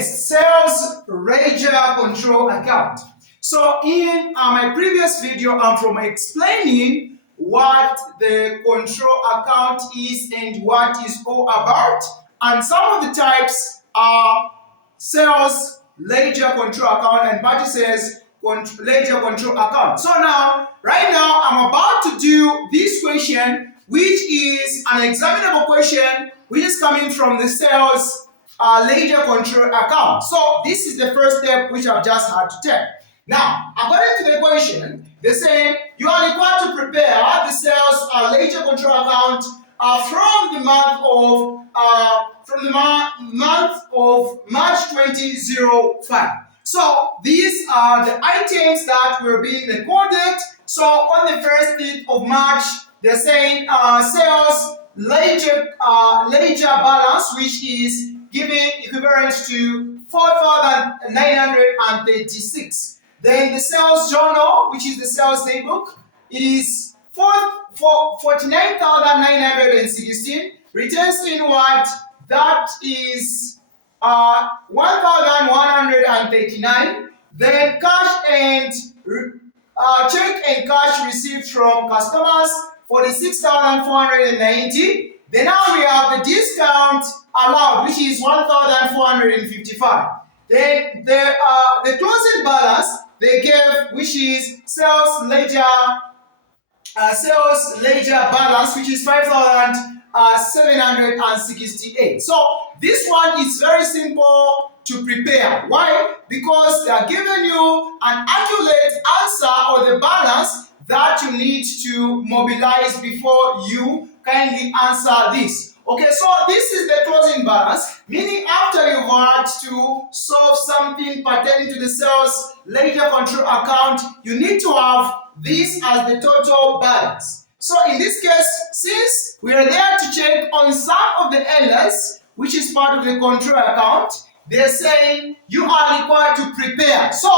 Sales ledger control account. So in my previous video, I'm from explaining what the control account is and what is all about, and some of the types are sales ledger control account and purchases ledger control account. So right now, I'm about to do this question, which is an examinable question, which is coming from the sales ledger control account. So this is the first step which I've just had to take. Now, according to the question, they say you are required to prepare the sales ledger control account from the month of March 2005. So these are the items that were being recorded. So on the 1st of March, they're saying sales ledger balance, which is giving equivalent to 4,936. Then the sales journal, which is the sales daybook, it is 49,916. Returns inward, that is 1,139. Then cash and check and cash received from customers, 46,490. Then now we have the discount allowed, which is 1,455. Then the closing balance they gave, which is sales ledger balance, which is 5,768. So this one is very simple to prepare. Why? Because they are giving you an accurate answer or the balance that you need to mobilize before you kindly answer this. Okay, so this is the closing balance, meaning after you've had to solve something pertaining to the sales ledger control account, you need to have this as the total balance. So in this case, since we are there to check on some of the errors, which is part of the control account, they're saying you are required to prepare. So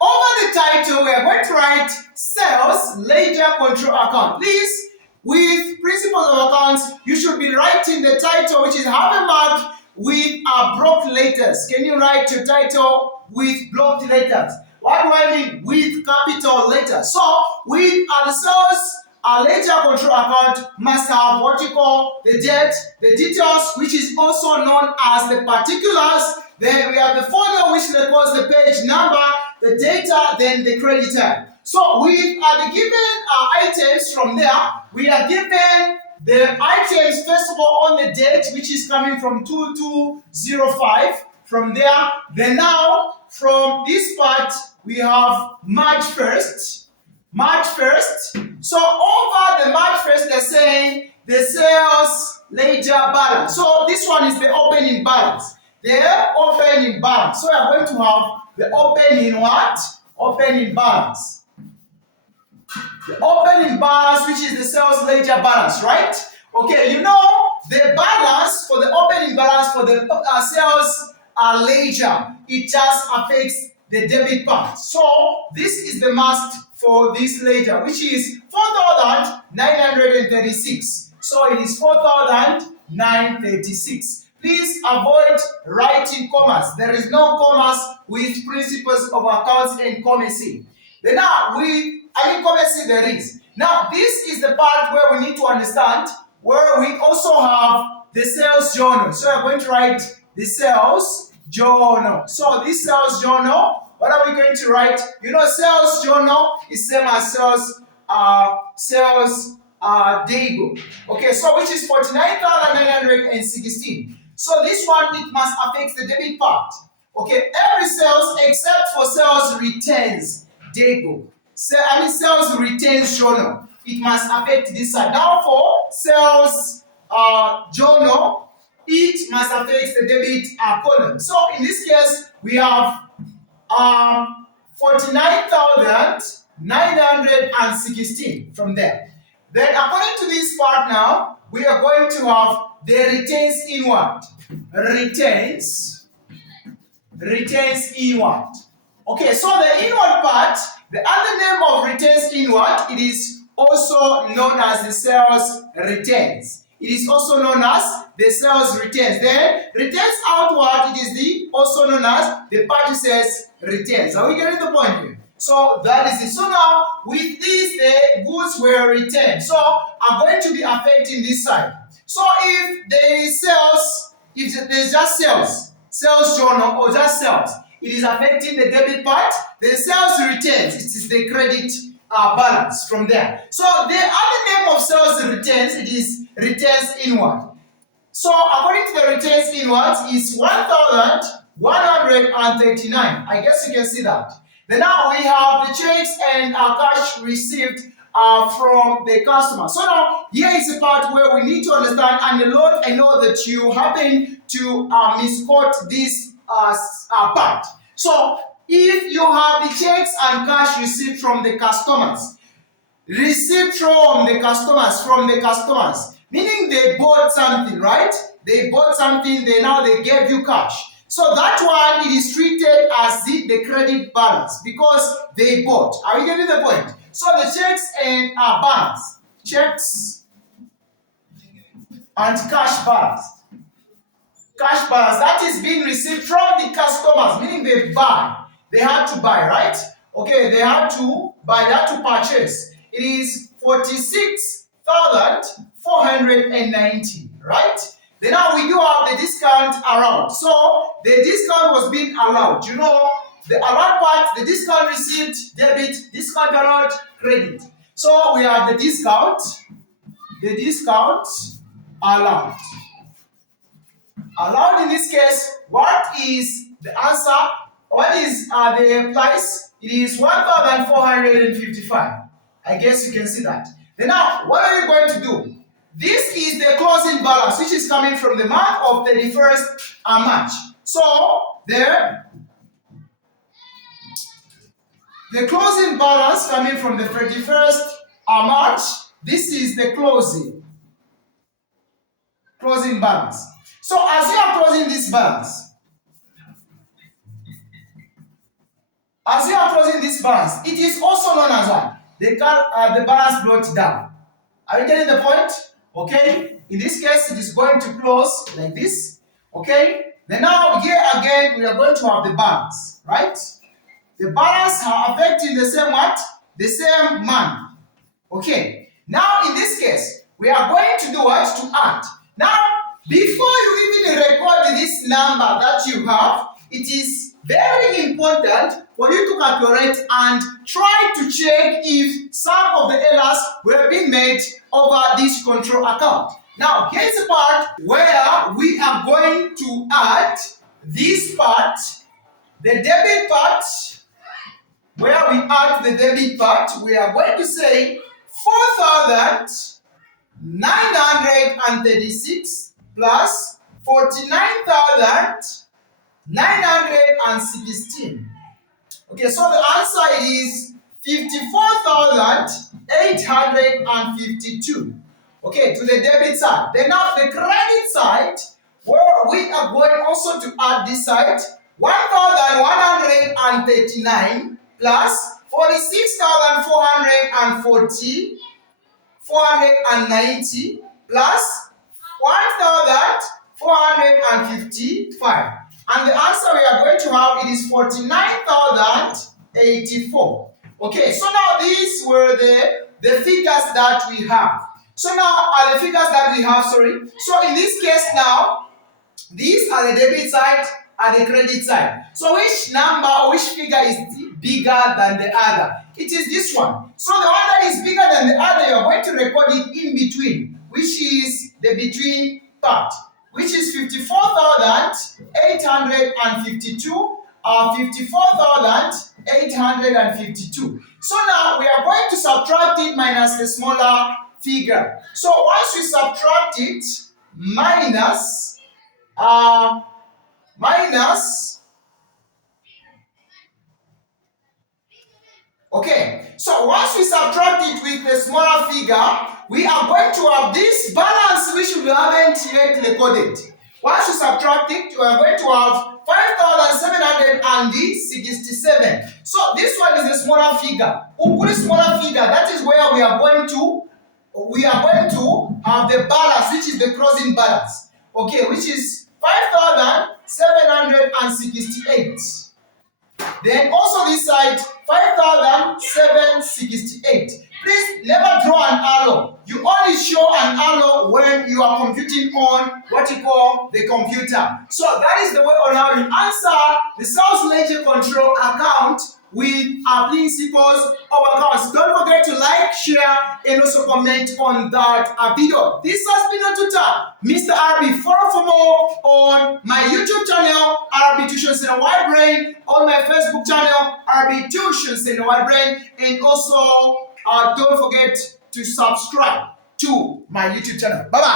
over the title, we are going to write sales ledger control account. Please, with principles of accounts, you should be writing the title, which is have a mark with blocked letters. Can you write your title with blocked letters? What do I mean? With capital letters. So with the sales ledger control account must have what you call the date, the details, which is also known as the particulars. Then we have the folder, which records the page number, the data, then the creditor. So with the given items from there, we are given the items first of all on the date, which is coming from 2205. From there, then now from this part we have March 1st. So over the March 1st, they're saying the sales ledger balance. So this one is the opening balance. The opening balance. So we are going to have the opening what? Opening balance. The opening balance, which is the sales ledger balance, right? Okay, you know the balance for the opening balance for the sales ledger, it just affects the debit part. So this is the must for this ledger, which is 4,936. So it is 4,936. Please avoid writing commas. There is no commas with principles of accounts and commerce. Then now with commerce there is. Now this is the part where we need to understand, where we also have the sales journal. So we're going to write the sales journal. So this sales journal, what are we going to write? You know, sales journal is same as sales daybook. Okay, so which is 49,916. So this one, it must affect the debit part. Okay, every sales except for sales returns daybook. Sales returns journal, it must affect this side. Now for sales journal, it must affect the debit column. So in this case, we have 49,916 from there. Then according to this part now, we are going to have the returns inward. Returns inward. Okay, so the inward part, the other name of returns inward, it is also known as the sales returns. It is also known as the sales returns. Then returns outward, it is the also known as the purchases returns. Are we getting the point here? So that is it. So now with this, the goods were returned. So I'm going to be affecting this side. So if there is sales, if there's just sales journal or just sales, it is affecting the debit part. The sales returns, it is the credit balance from there. So the other name of sales returns, it is returns inward. So according to the returns inwards is 1,139. I guess you can see that. Then now we have the checks and cash received from the customer. So now here is the part where we need to understand, and Lord, I know that you happen to misquote this part. So if you have the checks and cash received from the customers, meaning they bought something, right? They bought something, now they gave you cash. So that one, it is treated as the credit balance because they bought. Are you getting the point? So the checks and balance, checks and cash balance, that is being received from the customers, meaning they had to buy, right? Okay, they had to buy, they had to purchase. It is 46,490, right? Then now we do have the discount around. So the discount was being allowed. You know, the allowed part, the discount received, debit, discount allowed, credit. So we have the discount allowed. Allowed in this case, what is the answer? What is the price? It is 1,455. I guess you can see that. Then now, what are you going to do? This is the closing balance, which is coming from the month of 31st March. So, the closing balance coming from the 31st March, this is the closing balance. So, as you are closing this balance, it is also known as what? The balance brought down. Are you getting the point? Okay. In this case, it is going to close like this. Okay. Then now here again, we are going to have the balance, right? The balance are affecting the same what? The same month. Okay. Now in this case, we are going to do what? To add. Now, before you even record this number that you have, it is very important for you to calculate and try to check if some of the errors were being made over this control account. Now, here's the part where we are going to add this part, the debit part. Where we add the debit part, we are going to say 4,936 plus 49,916. Okay, so the answer is 54,852. Okay, to the debit side. Then now the credit side, where we are going also to add this side, 1,139 plus 46,490 plus 1,455. And the answer we are going to have, it is 49,084. Okay, so now these were the figures that we have. So now are the figures that we have, sorry. So in this case now, these are the debit side and the credit side. So which number or which figure is bigger than the other? It is this one. So the one that is bigger than the other, you are going to record it in between, which is the between part, which is 54,852 54,852. So now we are going to subtract it minus the smaller figure. So once we subtract it minus okay, so once we subtract it with the smaller figure, we are going to have this balance which we haven't yet recorded. Once we subtract it, we are going to have 5,767. So this one is the smaller figure. We'll put a smaller figure. That is where we are going to have the balance, which is the closing balance. okay, which is 5,768. Then also this side, 5,768. Please never draw an arrow. You only show an arrow when you are computing on what you call the computer. So that is the way on how you answer the sales ledger control account with our principles of accounts. Don't forget to like, share, and also comment on that video. This has been a tutor, Mr. RB. Follow for more on my YouTube channel, RB Tuitions in a Wide Brain, on my Facebook channel, RB Tuitions in a Wide Brain, and also don't forget to subscribe to my YouTube channel. Bye-bye.